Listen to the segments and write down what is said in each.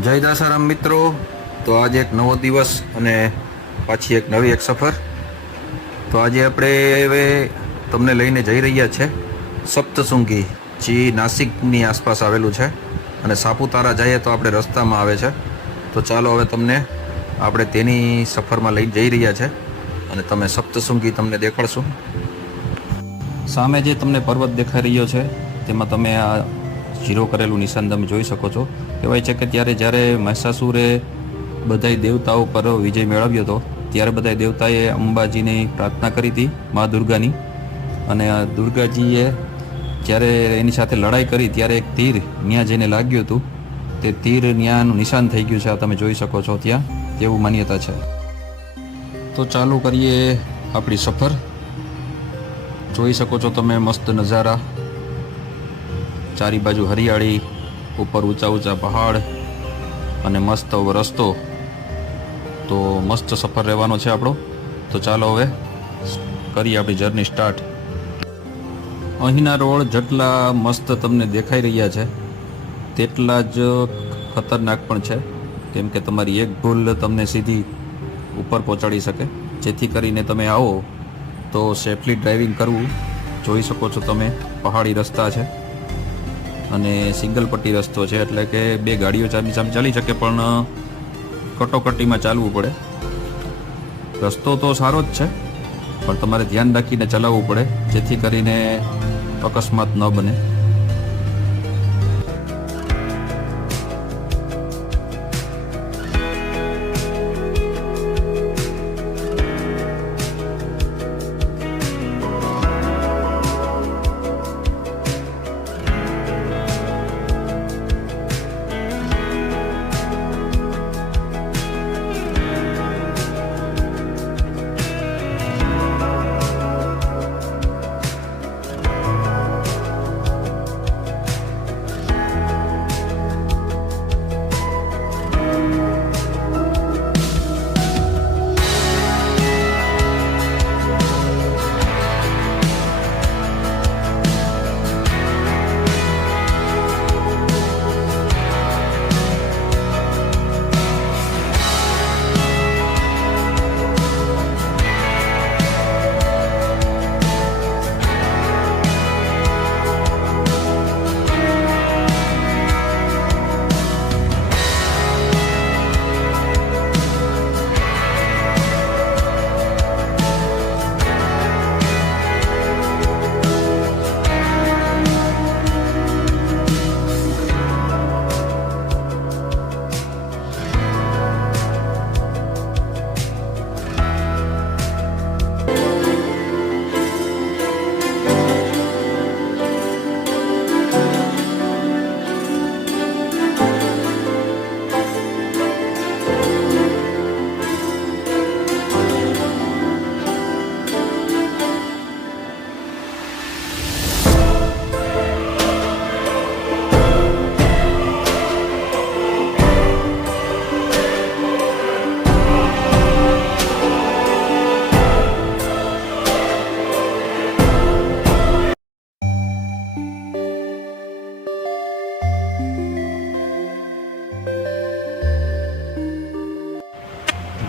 જય દાસારામ મિત્રો. તો આજે એક નવો દિવસ અને પાછી એક નવી એક સફર. તો આજે આપણે હવે તમને લઈને જઈ રહ્યા છે સપ્તશૃંગી, જે નાસિકની આસપાસ આવેલું છે, અને સાપુતારા જઈએ તો આપણે રસ્તામાં આવે છે. તો ચાલો હવે તમને આપણે તેની સફરમાં લઈને જઈ રહ્યા છે અને તમે સપ્તશૃંગી તમને દેખાડશું. સામે જે તમને પર્વત દેખાઈ રહ્યો છે તેમાં તમે આ ઝીરો કરેલું નિશાન તમે જોઈ શકો છો. કહેવાય છે કે જ્યારે મહિષાસુરે બધાય દેવતાઓ પર વિજય મેળવ્યો હતો ત્યારે બધાય દેવતાએ અંબાજીની પ્રાર્થના કરી હતી, મા દુર્ગાની. અને દુર્ગાજીએ જ્યારે એની સાથે લડાઈ કરી ત્યારે એક તીર ન્યા જઈને લાગ્યું હતું. તે તીર ન્યાનું નિશાન થઈ ગયું છે, આ તમે જોઈ શકો છો ત્યાં, તેવું માન્યતા છે. તો ચાલુ કરીએ આપણી સફર. જોઈ શકો છો તમે મસ્ત નજારા, ચારી બાજુ હરિયાળી, ઉપર ઊંચા ઊંચા પહાડ અને મસ્ત રસ્તો. તો મસ્ત સફર રહેવાનો છે આપણો. તો ચાલો હવે કરીએ આપણી જર્ની સ્ટાર્ટ. અહીંના રોડ જેટલા મસ્ત તમને દેખાઈ રહ્યા છે તેટલા જ ખતરનાક પણ છે, કેમ કે તમારી એક ભૂલ તમને સીધી ઉપર પહોંચાડી શકે. જેથી કરીને તમે આવો તો સેફલી ડ્રાઇવિંગ કરવું. જોઈ શકો છો તમે પહાડી રસ્તા છે અને સિંગલ પટ્ટી રસ્તો છે, એટલે કે બે ગાડીઓ સામે ચાલી શકે, પણ કટોકટીમાં ચાલવું પડે. રસ્તો તો સારો જ છે, પણ તમારે ધ્યાન રાખીને ચલાવવું પડે, જેથી કરીને અકસ્માત ન બને.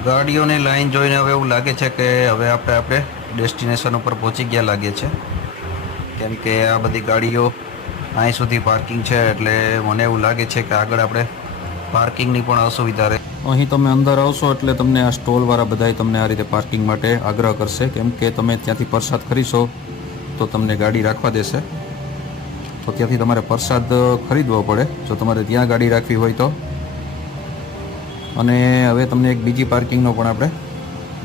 ગાડીઓની લાઈન જોઈને હવે એવું લાગે છે કે હવે આપણે ડેસ્ટિનેશન ઉપર પહોંચી ગયા લાગે છે, કેમ કે આ બધી ગાડીઓ અહીં સુધી પાર્કિંગ છે, એટલે મને એવું લાગે છે કે આગળ આપણે પાર્કિંગની પણ અસુવિધા રહે. અહીં તમે અંદર આવશો એટલે તમને આ સ્ટોલવાળા બધાય તમને આ રીતે પાર્કિંગ માટે આગ્રહ કરશે, કેમ કે તમે ત્યાંથી પ્રસાદ ખરીદશો તો તમને ગાડી રાખવા દેશે. તો ત્યાંથી તમારે પ્રસાદ ખરીદવો પડે જો તમારે ત્યાં ગાડી રાખવી હોય તો. અને હવે તમને એક બીજી પાર્કિંગનો પણ આપણે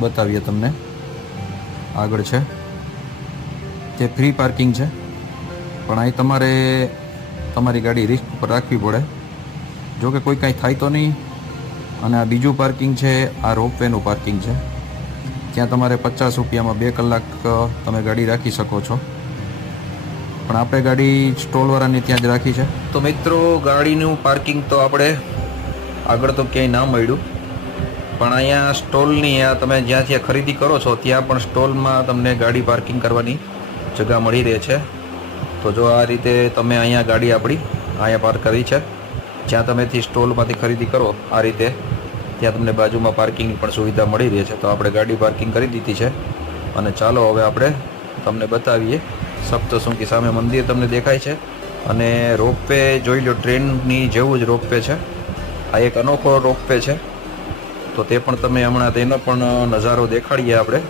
બતાવીએ. તમને આગળ છે તે ફ્રી પાર્કિંગ છે, પણ અહીં તમારે તમારી ગાડી રિસ્ક ઉપર રાખવી પડે. જો કે કોઈ કાંઈ થાય તો નહીં. અને આ બીજું પાર્કિંગ છે, આ રોપવેનું પાર્કિંગ છે. ત્યાં તમારે 50 રૂપિયામાં 2 કલાક તમે ગાડી રાખી શકો છો, પણ આપણે ગાડી સ્ટોલવાળાની ત્યાં જ રાખી છે. તો મિત્રો, ગાડીનું પાર્કિંગ તો આપણે આગળ તો ક્યાંય ના મળ્યું, પણ અહીંયા સ્ટોલની આ તમે જ્યાંથી ખરીદી કરો છો ત્યાં પણ સ્ટોલમાં તમને ગાડી પાર્કિંગ કરવાની જગ્યા મળી રહે છે. તો જો આ રીતે તમે અહીંયા ગાડી આપણી અહીંયા પાર્ક કરી છે જ્યાં તમેથી સ્ટોલમાંથી ખરીદી કરો આ રીતે ત્યાં તમને બાજુમાં પાર્કિંગની પણ સુવિધા મળી રહી છે. તો આપણે ગાડી પાર્કિંગ કરી દીધી છે અને ચાલો હવે આપણે તમને બતાવીએ. સપ્તશૃંગી સામે મંદિર તમને દેખાય છે અને રોપવે જોઈ લો, ટ્રેનની જેવું જ રોપવે છે. આ એક અનોખો રોપવે છે, તો તે પણ તમે હમણાં તેનો પણ નજારો દેખાડીએ આપણે.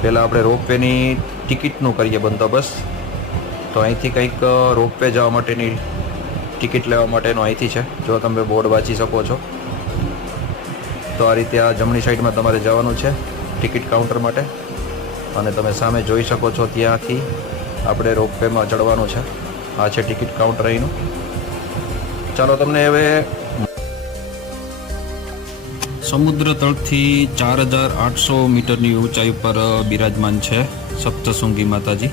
પહેલાં આપણે રોપવેની ટિકિટનું કરીએ બંદોબસ્ત. તો અહીંથી કંઈક રોપવે જવા માટેની ટિકિટ લેવા માટેનો અહીંથી છે, જો તમે બોર્ડ વાંચી શકો છો. તો આ રીતે આ જમણી સાઈડમાં તમારે જવાનું છે ટિકિટ કાઉન્ટર માટે અને તમે સામે જોઈ શકો છો ત્યાંથી આપણે રોપવેમાં ચડવાનું છે. આ છે ટિકિટ કાઉન્ટર અહીંનું. ચાલો તમને હવે સમુદ્ર તળથી 4800 મીટરની ઊંચાઈ ઉપર બિરાજમાન છે સપ્તશૃંગી માતાજી.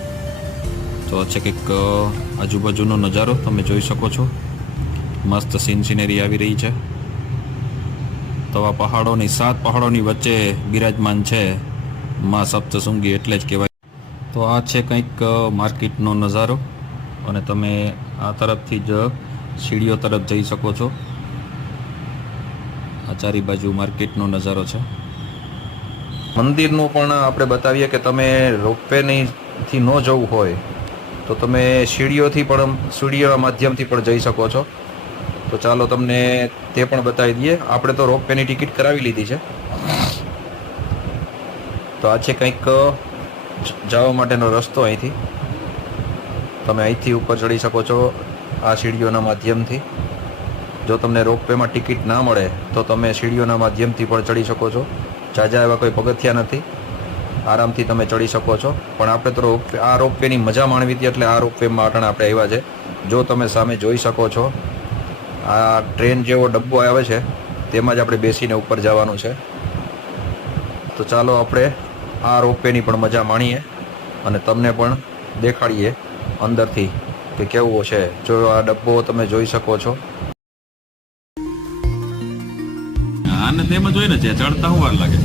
તો છે કંઈક આજુબાજુનો નજારો તમે જોઈ શકો છો. મસ્ત સિનરી આવી રહી છે. તો આ પહાડોની 7 પહાડોની વચ્ચે બિરાજમાન છે માં સપ્તશૃંગી, એટલે જ કહેવાય. તો આ છે કંઈક માર્કેટનો નજારો અને તમે આ તરફથી જ સીડીઓ તરફ જઈ શકો છો. આ ચારી બાજુ માર્કેટનો નજારો છે. મંદિરનું પણ આપણે બતાવીએ કે તમે રોપવેથી ન જવું હોય તો તમે સીડીઓના માધ્યમથી પણ જઈ શકો છો. તો ચાલો તમને તે પણ બતાવી દઈએ. આપણે તો રોપવેની ટિકિટ કરાવી લીધી છે. તો આ છે કંઈક જવા માટેનો રસ્તો. અહીંથી તમે અહીંથી ઉપર ચડી શકો છો આ સીડીઓના માધ્યમથી. જો તમને રોપવેમાં ટિકિટ ના મળે તો તમે સીડીઓના માધ્યમથી પણ ચડી શકો છો. ઝાઝા એવા કોઈ પગથિયા નથી, આરામથી તમે ચડી શકો છો. પણ આપણે તો આ રોપવેની મજા માણવી હતી એટલે આ રોપવેમાં અટાણે આપણે આવ્યા છે. જો તમે સામે જોઈ શકો છો આ ટ્રેન જેવો ડબ્બો આવે છે, તેમાં જ આપણે બેસીને ઉપર જવાનું છે. તો ચાલો આપણે આ રોપવેની પણ મજા માણીએ અને તમને પણ દેખાડીએ અંદરથી કે કેવો છે. જો આ ડબ્બો તમે જોઈ શકો છો. આને તેમ જ હોય ને, જે ચડતા હું વાર લાગે.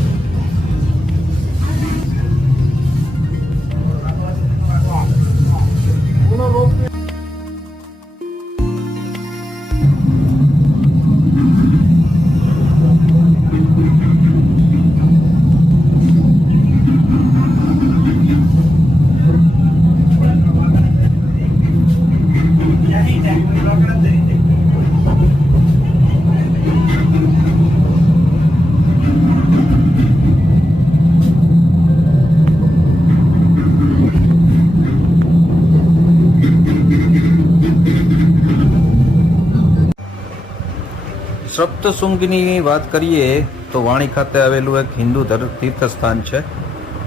સપ્તશૃંગીની વાત કરીએ તો વાણી ખાતે આવેલું એક હિન્દુ તીર્થસ્થાન છે.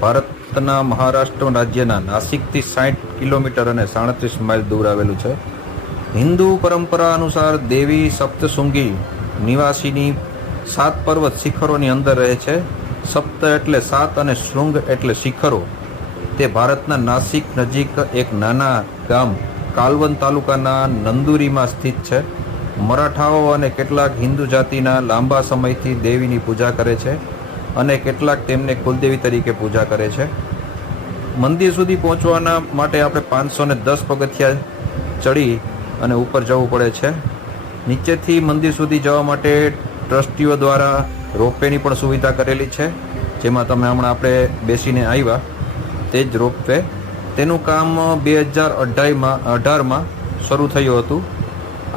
ભારતના મહારાષ્ટ્ર રાજ્યના નાસિકથી 60 કિલોમીટર અને 37 માઇલ દૂર આવેલું છે. હિન્દુ પરંપરા અનુસાર દેવી સપ્તશૃંગી નિવાસીની 7 પર્વત શિખરોની અંદર રહે છે. સપ્ત એટલે 7 અને શૃંગ એટલે શિખરો. તે ભારતના નાસિક નજીક એક નાના ગામ કાલવન તાલુકાના નંદુરીમાં સ્થિત છે. મરાઠાઓ અને કેટલાક હિન્દુ જાતિના લાંબા સમયથી દેવીની પૂજા કરે છે અને કેટલાક તેમને કુલદેવી તરીકે પૂજા કરે છે. મંદિર સુધી પહોંચવાના માટે આપણે 510 પગથિયા ચડી અને ઉપર જવું પડે છે. નીચેથી મંદિર સુધી જવા માટે ટ્રસ્ટીઓ દ્વારા રોપવેની પણ સુવિધા કરેલી છે, જેમાં તમે હમણાં આપણે બેસીને આવ્યા તે જ રોપવે. તેનું કામ 2018માં શરૂ થયું હતું.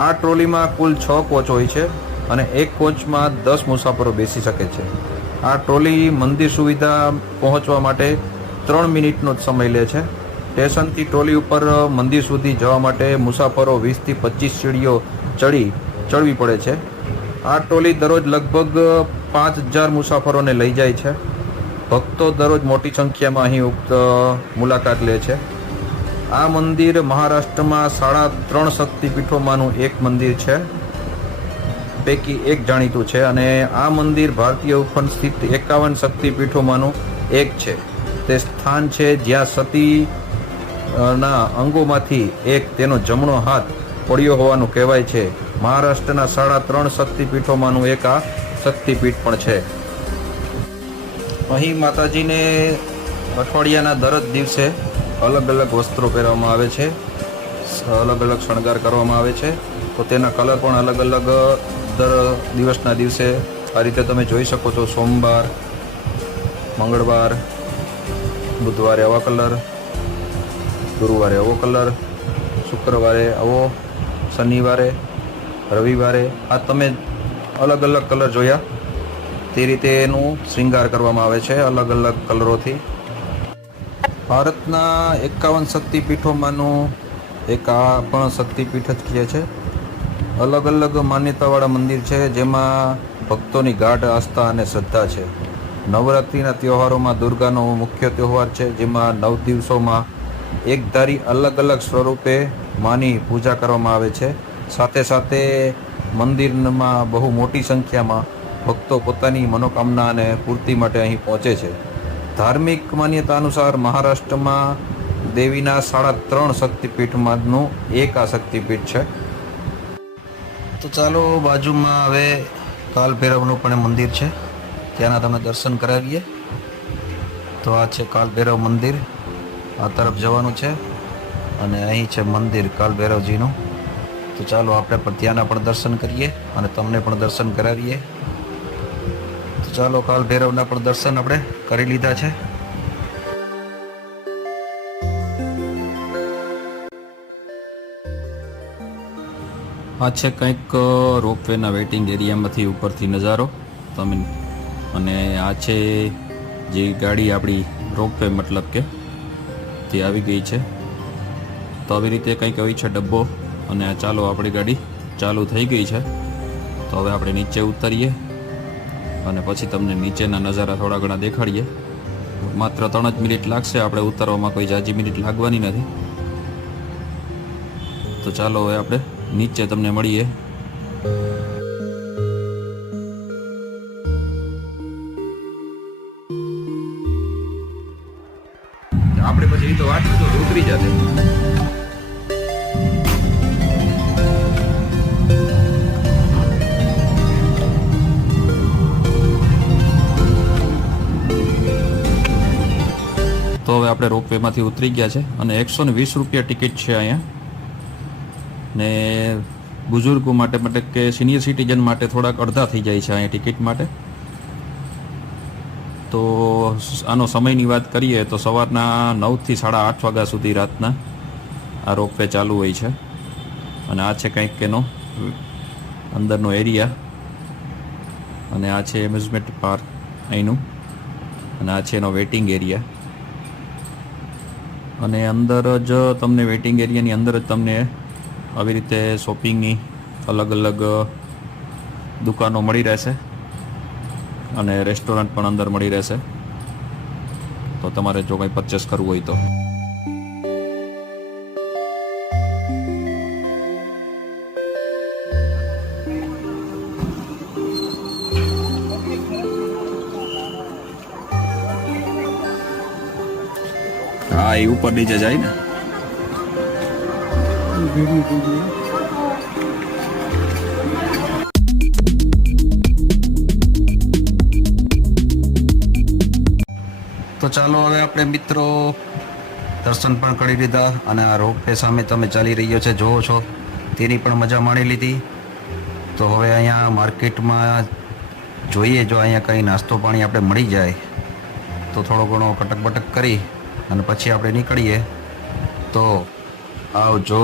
આ ટ્રોલીમાં કુલ 6 કોચ હોય છે અને એક કોચમાં 10 મુસાફરો બેસી શકે છે. આ ટ્રોલી મંદિર સુવિધા પહોંચવા માટે 3 મિનિટનો જ સમય લે છે. સ્ટેશનથી ટ્રોલી ઉપર મંદિર સુધી જવા માટે મુસાફરો 20 થી 25 સીડીઓ ચડવી પડે છે. આ ટ્રોલી દરરોજ લગભગ 5000 મુસાફરોને લઈ જાય છે. ભક્તો દરરોજ મોટી સંખ્યામાં અહીં મુલાકાત લે છે. આ મંદિર મહારાષ્ટ્રમાં 3.5 શક્તિપીઠોમાંનું એક મંદિર છે, પૈકી એક જાણીતું છે અને આ મંદિર ભારતીય ઉપખંડ સ્થિત 51 શક્તિપીઠોમાંનું એક છે. તે સ્થાન છે જ્યાં સતી ના અંગોમાંથી એક તેનો જમણો હાથ પડ્યો હોવાનું કહેવાય છે. મહારાષ્ટ્રના 3.5 શક્તિપીઠોમાંનું એક આ શક્તિપીઠ પણ છે. અહીં માતાજીને અઠવાડિયાના દર જ દિવસે અલગ અલગ વસ્ત્રો પહેરવામાં આવે છે, અલગ અલગ શણગાર કરવામાં આવે છે તો તેના કલર પણ અલગ અલગ દર દિવસના દિવસે આ રીતે તમે જોઈ શકો છો. સોમવાર, મંગળવાર, બુધવારે આવા કલર, ગુરુવારે આવો કલર, શુક્રવારે આવો, શનિવારે, રવિવારે આ તમે અલગ અલગ કલર જોયા. તે રીતે એનું શૃંગાર કરવામાં આવે છે અલગ અલગ કલરોથી. ભારતના 51 શક્તિપીઠોમાંનું એક આ પણ શક્તિપીઠ જ કહે છે. અલગ અલગ માન્યતાવાળા મંદિર છે જેમાં ભક્તોની ગાઢ આસ્થા અને શ્રદ્ધા છે. નવરાત્રિના તહેવારોમાં દુર્ગાનો મુખ્ય તહેવાર છે, જેમાં 9 દિવસોમાં એક ધારી અલગ અલગ સ્વરૂપે માની પૂજા કરવામાં આવે છે. સાથે સાથે મંદિરમાં બહુ મોટી સંખ્યામાં ભક્તો પોતાની મનોકામના અને પૂર્તિ માટે અહીં પહોંચે છે. ધાર્મિક માન્યતા અનુસાર મહારાષ્ટ્રમાં દેવીના 3.5 શક્તિપીઠમાંનું એક આ શક્તિપીઠ છે. તો ચાલો બાજુમાં હવે કાલ ભૈરવનું પણ મંદિર છે, ત્યાંના તમે દર્શન કરાવીએ. તો આ છે કાલ ભૈરવ મંદિર, આ તરફ જવાનું છે અને અહીં છે મંદિર કાલ ભૈરવજીનું. તો ચાલો આપણે પણ ત્યાંના પણ દર્શન કરીએ અને તમને પણ દર્શન કરાવીએ. તો ચાલો કાલ ભૈરવના પણ દર્શન આપણે કરી લીધા છે. આ છે કંઈક રોપવેના વેઇટિંગ એરિયામાંથી ઉપરથી નજારો તમે, અને આ છે જે ગાડી આપણી રોપવે મતલબ કે તે આવી ગઈ છે. તો આવી રીતે કંઈક આવી છે ડબ્બો, અને ચાલો આપણી ગાડી ચાલુ થઈ ગઈ છે. તો હવે આપણે નીચે ઉતરીએ અને પછી તમને નીચેના નજારા થોડા ઘણા દેખાડીએ. માત્ર 3 જ મિનિટ લાગશે, આપણે ઉતરવામાં કોઈ જાજી મિનિટ લાગવાની નથી. તો ચાલો હવે આપણે નીચે તમને મળીએ. આપણે પછી તો વાંચી તો ઉતરી જશે. તો હવે આપણે રોપવેમાંથી ઉતરી ગયા છે અને 120 રૂપિયા ટિકિટ છે અહીંયા. ને બુઝુર્ગો માટે મતલબ કે સિનિયર સિટીઝન માટે થોડાક અડધા થઈ જાય છે અહીંયા ટિકિટ માટે. તો આનો સમયની વાત કરીએ તો સવારના 9 થી 8:30 વાગ્યા સુધી રાતના આ રોપવે ચાલુ હોય છે. અને આ છે કંઈક એનો અંદરનો એરિયા, અને આ છે એમ્યુઝમેન્ટ પાર્ક અહીંનું, અને આ છે એનો વેઇટિંગ એરિયા. અને અંદર જ તમને વેઇટિંગ એરિયાની અંદર જ તમને આવી રીતે શોપિંગની અલગ અલગ દુકાનો મળી રહેશે, અને રેસ્ટોરન્ટ પણ અંદર મળી રહેશે. તો તમારે જો કંઈ પરચેસ કરવું હોય તો. હા, એ ઉપર નીચે જાય ને. તો ચાલો હવે આપણે મિત્રો દર્શન પણ કરી લીધા, અને આ રોપવે સામે તમે ચાલી રહ્યો છે જોવો છો તેની પણ મજા માણી લીધી. તો હવે અહીંયા માર્કેટમાં જોઈએ, જો અહીંયા કંઈ નાસ્તો પાણી આપણે મળી જાય તો થોડો ઘણો કટક બટક કરી અને પછી આપણે નીકળીએ. તો આવજો.